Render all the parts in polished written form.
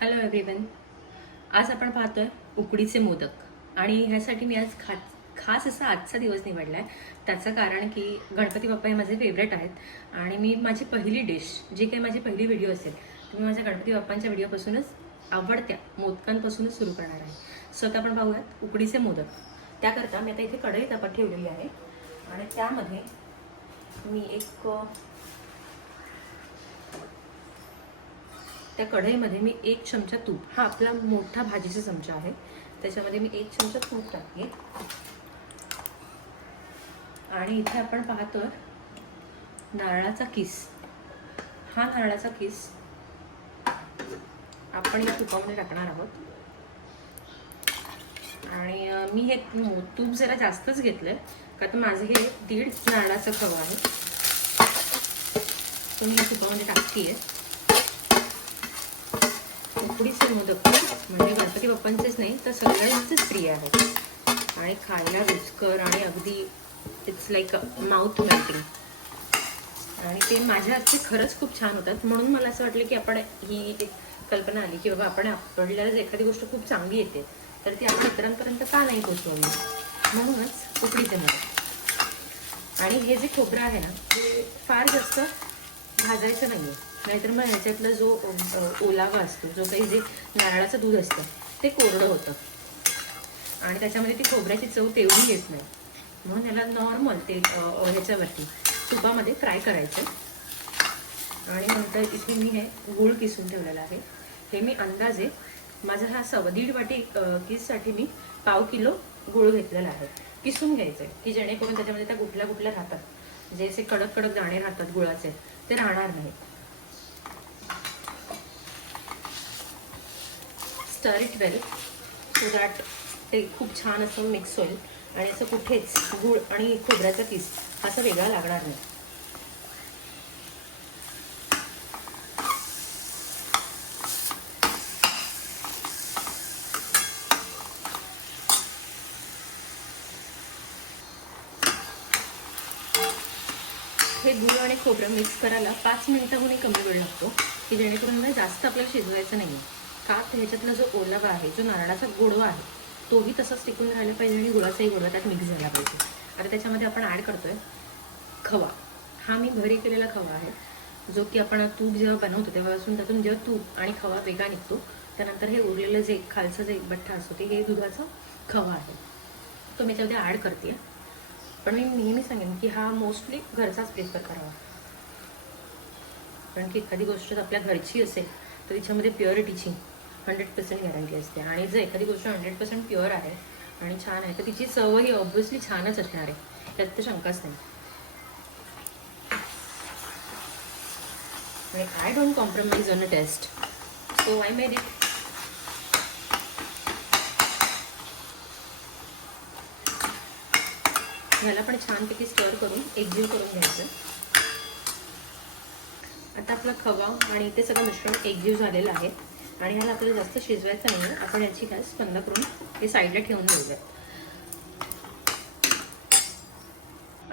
Hello everyone. आज आपण पाहतोय उकडीचे मोदक आणि ह्यासाठी मी आज खास असा आजचा दिवस निवडलाय. त्याचं कारण की गणपती बाप्पा हे माझे फेवरेट आहेत आणि मी माझी पहिली डिश जी काही माझी पहिली व्हिडिओ असेल तर मी माझ्या गणपती बाप्पांच्या व्हिडिओपासूनच आवडत्या मोदकांपासूनच सुरू करणार आहे. सो आता आपण पाहूयात उकडीचे मोदक. त्याकरता मी आता इथे कढई तापत ठेवलेली आहे आणि त्यामध्ये मी त्या कढईमध्ये मी 1 चमचा तूप, हा आपला मोठा भाजीचा चमचा आहे, त्याच्यामध्ये मी 1 चमचा तूप टाकते. आणि इथे आपण पाहतोय नारळाचा किस. हा नारळाचा किस आपण या तुपामध्ये टाकणार आहोत. आणि मी हे तूप जरा जास्तच घेतलंय का तर माझं हे 1.5 नारळाचं खवा आहे, तो मी या तुपामध्ये टाकतेय. उकडीचे मोदक म्हणजे गणपती बाप्पांचेच नाही तर सगळ्यांचेच प्रिय आहेत आणि खायला रुचकर आणि अगदी इट्स लाईक माउथ मेल्टिंग. आणि ते माझ्या हातचे खरंच खूप छान होतात. म्हणून मला असं वाटलं की आपण ही एक कल्पना आली की बाबा आपल्याला जर एखादी गोष्ट खूप चांगली येते तर ती आपण इतरांपर्यंत का नाही पोचवावी, म्हणूनच उकडीचे मोदक. आणि हे जे खोबरं आहे ना ते फार जास्त भाजायचं नाही आहे, नाहीतर मग ह्याच्यातला जो ओलावा असतो, जो काही जे नारळाचं दूध असतं ते कोरडं होतं आणि त्याच्यामध्ये ती खोबऱ्याची चव तेवढी येत नाही. म्हणून ह्याला नॉर्मल ते ह्याच्यावरती तुपामध्ये फ्राय करायचं. आणि नंतर इथे मी हे गूळ किसून ठेवलेला आहे. हे मी अंदाजे माझा हा 1.5 वाटी किससाठी मी 1/2 किलो गूळ घेतलेला आहे. किसून घ्यायचं आहे की जेणेकरून त्याच्यामध्ये त्या गुठल्या राहतात, जे असे कडक कडक दाणे राहतात गुळाचे ते राहणार नाही. स्टर इट वेल सो दॅट ते खूप छान असं मिक्स होईल आणि असं कुठेच गूळ आणि खोबऱ्याचा किस असं वेगळा लागणार नाही. हे गूळ आणि खोबरं मिक्स करायला 5 मिनिटांहूनही कमी वेळ लागतो की जेणेकरून जास्त आपल्याला शिजवायचं नाही आहे. का तर ह्याच्यातला जो ओलावा आहे, जो नारळाचा गोडवा आहे, तोही तसाच टिकून राहिला पाहिजे आणि गुळाचाही गोडवा त्यात मिक्स झाला पाहिजे. आता त्याच्यामध्ये आपण ॲड करतोय खवा. हा मी घरी केलेला खवा आहे, जो की आपण तूप जेव्हा बनवतो तेव्हापासून त्यातून जेव्हा तूप आणि खवा वेगळा निघतो त्यानंतर हे उरलेलं जे खालचं जे बठ्ठा असतो ते हे दुधाचा खवा आहे, तो मी त्याच्यामध्ये ॲड करते. पण मी नेहमी सांगेन की हा मोस्टली घरचाच प्रिफर करावा, कारण की एखादी गोष्ट आपल्या घरची असेल तर तिच्यामध्ये प्युरिटीची 100% गॅरंटी असते. आणि जर एखादी गोष्ट 100% प्युअर आहे आणि छान आहे तर तिची चवही ऑब्व्हियसली छानच असणार आहे, त्यात तर शंकाच नाही. आणि I don't compromise on a test, so I made it. ह्याला पण छानपैकी स्टर करून एकजीव करून घ्यायचं. आता आपला खवा आणि ते सगळं मिश्रण एकजीव झालेलं आहे आणि ह्याला आपल्याला जास्त शिजवायचं नाही आहे. आपण याची गॅस बंद करून हे साईडला ठेवून देऊया.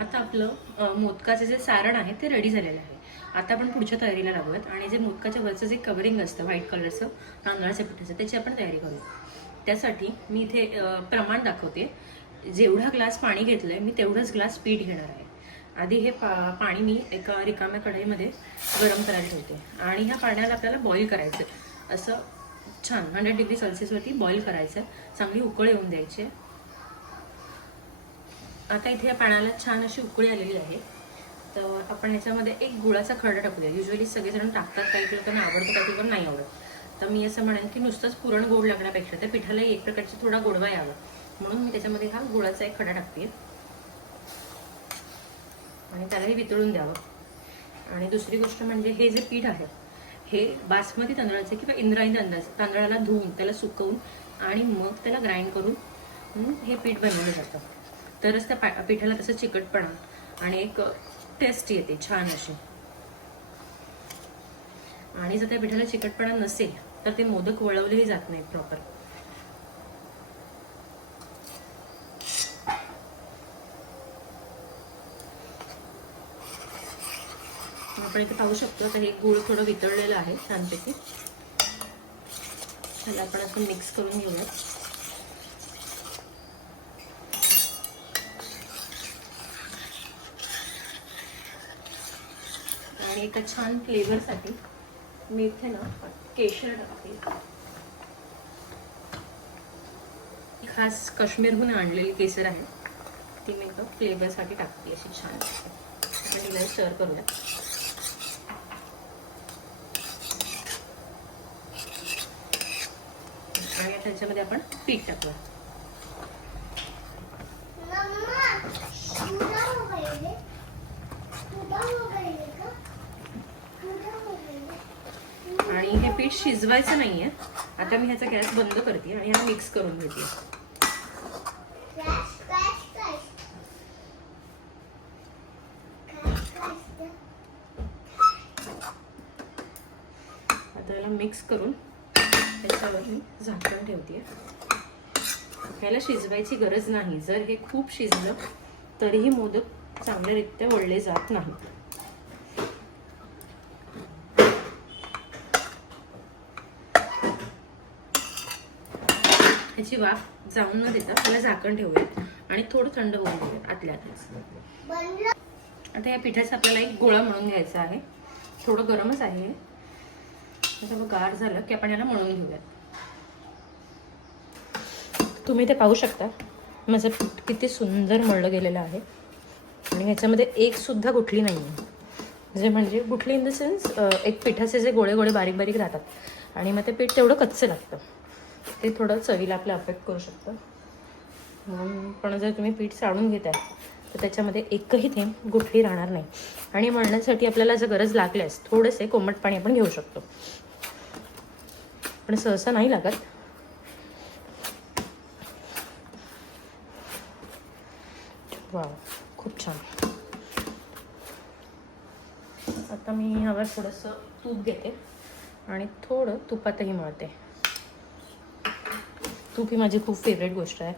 आता आपलं मोदकाचं जे सारण आहे ते रेडी झालेलं आहे. आता आपण पुढच्या तयारीला लागूयात आणि जे मोदकाच्या वरचं जे कवरिंग असतं व्हाईट कलरचं तांदळाच्या पिठाचं त्याची आपण तयारी करूया. त्यासाठी मी इथे प्रमाण दाखवते. जेवढा ग्लास पाणी घेतलंय मी तेवढंच ग्लास पीठ घेणार आहे. आधी हे पाणी मी एका रिकाम्या कढईमध्ये गरम करायला ठेवते आणि ह्या पाण्याला आपल्याला बॉईल करायचं, असं छान 100 डिग्री सेल्सिअसवरती बॉईल करायचं, चांगली उकळ येऊन द्यायची. आता इथे या पाण्याला छान अशी उकळी आलेली आहे, तर आपण ह्याच्यामध्ये एक गुळाचा खर्डा टाकूया. युजली सगळेजण टाकतात, काही लोकांना आवडतं, काही लोकांना नाही आवडत. तर मी असं म्हणेन की नुसतंच पुरण गोड लागण्यापेक्षा त्या पिठालाही एक प्रकारचा थोडा गोडवा यावा, म्हणून मी त्याच्यामध्ये हा गुळाचा एक खडा टाकते आणि त्यालाही वितळून द्यावं. आणि दुसरी गोष्ट म्हणजे हे जे पीठ आहे हे बासमती तांदळाचे किंवा इंद्रायणी तांदळाला धुवून त्याला सुकवून आणि मग त्याला ग्राइंड करून हे पीठ बनवलं जातं. तरच त्या पिठाला तसं चिकटपणा आणि एक टेस्ट येते छान अशी. आणि जर त्या पिठाला चिकटपणा नसेल तर ते मोदक वळवलेही जात नाहीत प्रॉपर. आपण इथे पाहू शकतो तर हे गूळ थोडं वितळलेलं आहे छानपैकी. त्याला आपण असं मिक्स करून घेऊयात. आणि एका छान फ्लेवरसाठी मी इथे ना केशर टाकते. खास काश्मीरहून आणलेली केसर आहे, ती मी एका फ्लेवरसाठी टाकते अशी छान. आपण तिला सर्व करूया. आणि त्याच्यामध्ये आपण पीठ टाकूया. आणि हे पीठ शिजवायचं नाहीये. आता मी ह्याचा गॅस बंद करते आणि हा मिक्स करून घेते. आता याला मिक्स करून त्याच्यावर मी झाकण ठेवते. ह्याला शिजवायची गरज नाही. जर हे खूप शिजलं तरीही मोदक चांगल्यारीत्या वळले जात नाही. ह्याची वाफ जाऊन न देता त्याला झाकण ठेवूया आणि थोडं थंड होऊन देऊया आतल्या आतच. आता या पिठाचा आपल्याला एक गोळा मळून घ्यायचा आहे. थोडं गरमच आहे. आता गार झालं की आपण याला मळून घेऊयात. तुम्ही ते पाहू शकता माझं पीठ किती सुंदर मळलं गेलेलं आहे आणि ह्याच्यामध्ये एक सुद्धा गुठली नाही आहे. जे म्हणजे गुठली इन द सेन्स एक पिठाचे जे गोळे गोळे बारीक बारीक राहतात आणि मग ते पीठ तेवढं कच्चं लागतं. ते थोडं चवीला आपलं अफेक्ट करू शकतं. पण जर तुम्ही पीठ चाळून घेताय तर त्याच्यामध्ये एकही थेंब गुठली राहणार नाही. आणि मळण्यासाठी आपल्याला जर गरज लागल्यास थोडेसे कोमट पाणी आपण घेऊ शकतो, पण सहसा नाही लागत. वाव, खूप छान. आता मी ह्यावर थोडंसं तूप घेते आणि थोडं तुपातही मळते. तूप ही माझी खूप फेवरेट गोष्ट आहे,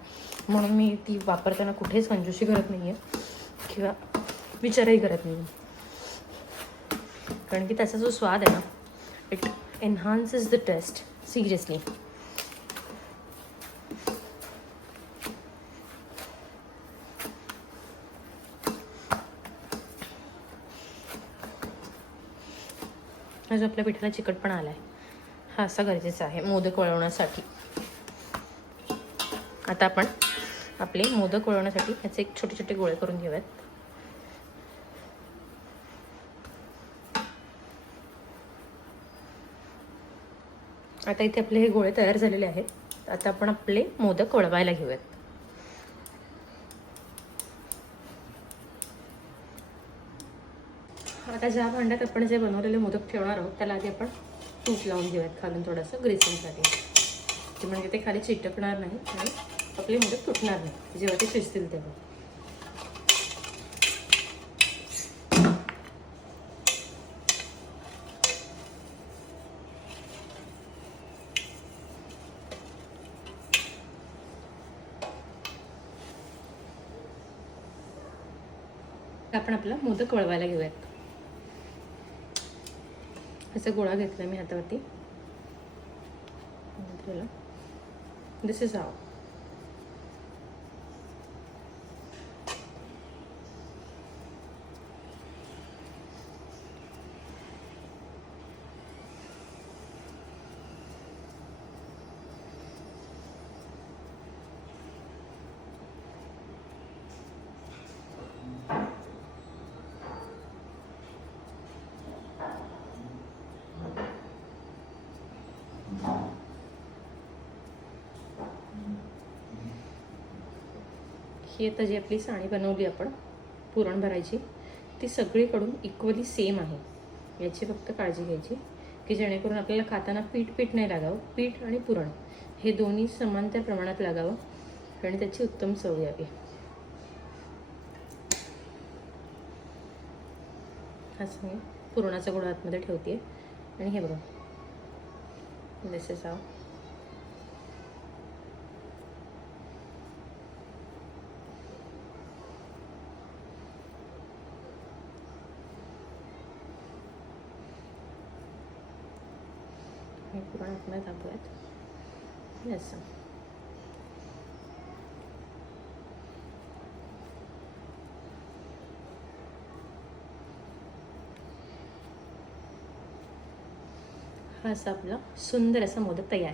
म्हणून मी ती वापरताना कुठेच कंजूसी करत नाही आहे किंवा विचारही करत नाही. कारण की त्याचा जो स्वाद आहे ना, इट एनहान्सेस द टेस्ट सिरियसली. हा जो आपल्या पिठाला चिकटपणा आला आहे हा असा गरजेचा आहे मोदक वळवण्यासाठी. आता आपण आपले मोदक वळवण्यासाठी ह्याचे एक छोटे छोटे गोळे करून घेऊयात. आता इथे आपले हे गोळे तयार झालेले आहेत. आता आपण आपले मोदक वळवायला घेऊयात. आता ज्या भांड्यात आपण जे बनवलेले मोदक ठेवणार आहोत त्याला आधी आपण तूप लावून घेऊयात खालून थोडंसं ग्रेसिंगसाठी, म्हणजे ते खाली चिटकणार नाही आणि आपले मोदक तुटणार नाही जेव्हा ते शिजतील तेव्हा. आपण आपला मोदक वळवायला घेऊयात. असा गोळा घेतला मी हातावरती. दिस इज हाव. ही आता जी आपली साणी बनवली आपण पुरण भरायची ती सगळीकडून इक्वली सेम आहे. याची फक्त काळजी घ्यायची की जेणेकरून आपल्याला खाताना पीठ नाही लागावं. पीठ आणि पुरण हे दोन्ही समांतर प्रमाणात लागावं आणि त्याची उत्तम चव यावी. असं मी पुरणाचा गोळा आतमध्ये ठेवते आणि हे बघा दिस इज हाव. पुरण आतमध्ये टाकूयात. असं. हा असा आपला सुंदर असा मोदक तयार.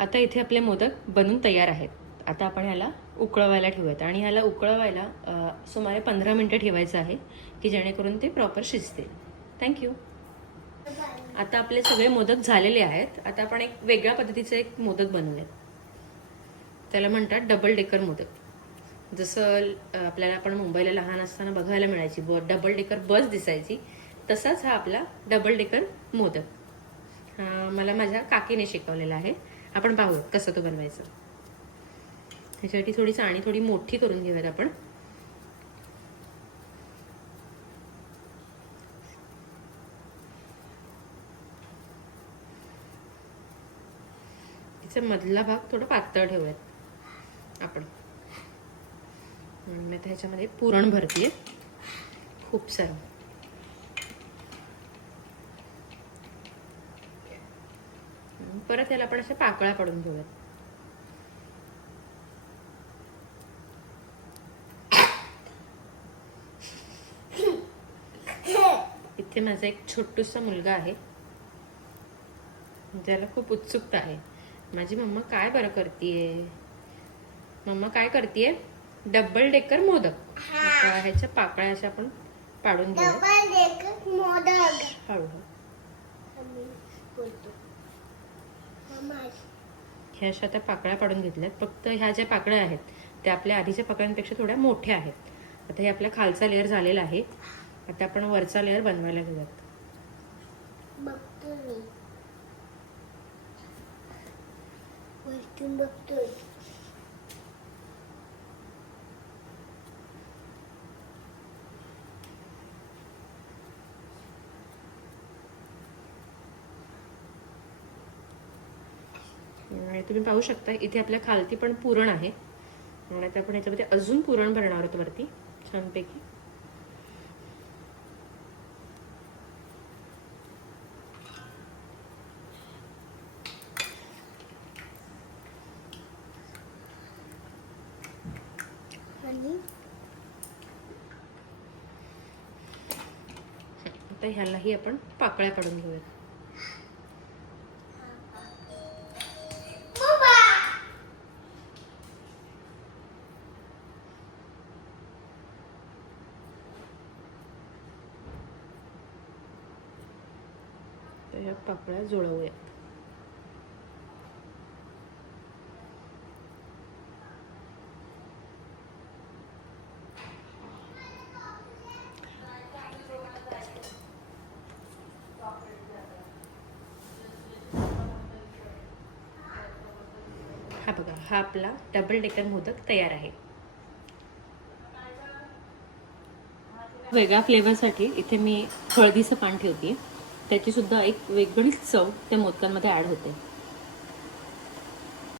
आता इथे आपले मोदक बनून तयार आहेत. आता आपण ह्याला उकळवायला ठेवूयात आणि ह्याला उकळवायला सुमारे 15 मिनिटं ठेवायचं आहे की जेणेकरून ते प्रॉपर शिजते. थँक्यू. आता आपले सगळे मोदक झालेले आहेत. आता आपण एक वेगळ्या पद्धतीचे एक मोदक बनवूयात. त्याला म्हणतात डबल डेकर मोदक. जसं आपल्याला आपण मुंबईला लहान असताना बघायला मिळायची डबल डेकर बस दिसायची, तसाच हा आपला डबल डेकर मोदक मला माझ्या काकीने शिकवलेला आहे. आपण पाहू कसं तो बनवायचं. त्याच्यासाठी थोडी चाळणी थोडी मोठी करून घेऊयात आपण. तिचा मधला भाग थोडा पातळ ठेवूयात आपण. मी ह्याच्यामध्ये पुरण भरतीये खूप सारं. परत याला आपण अशा पाकळ्या पाडून घेऊयात. इथे माझा एक छोटूसा मुलगा आहे, ज्याला खूप उत्सुकता आहे. माझी मम्मा काय बरं करतीये, मम्मा काय करतीये? Double decker modak. ह्याच्या पाकळ्या अशा आपण पाडून घेऊया. डबल डेकर मोदक हळूहळू. ह्या अशा त्या पाकळ्या पाडून घेतल्यात. फक्त ह्या ज्या पाकळ्या आहेत त्या आपल्या आधीच्या पाकळ्यांपेक्षा थोड्या मोठ्या आहेत. आता हे आपला खालचा लेअर झालेला आहे. आता आपण वरचा लेअर बनवायला घेऊयात. आणि तुम्ही पाहू शकता इथे आपल्या खालती पण पुरण आहे आणि आता आपण याच्यामध्ये अजून पुरण भरणार आहोत वरती छानपैकी. आता ह्यालाही आपण पाकळ्या पाडून घेऊयात. ह्या पाकळ्या जुळवूयात. हा बघा, हा आपला डबल डेकर मोदक तयार आहे. वेगळ्या फ्लेवरसाठी इथे मी हळदीचं पान ठेवते. त्याची सुद्धा एक वेगळीच चव त्या मोदकांमध्ये ऍड होते.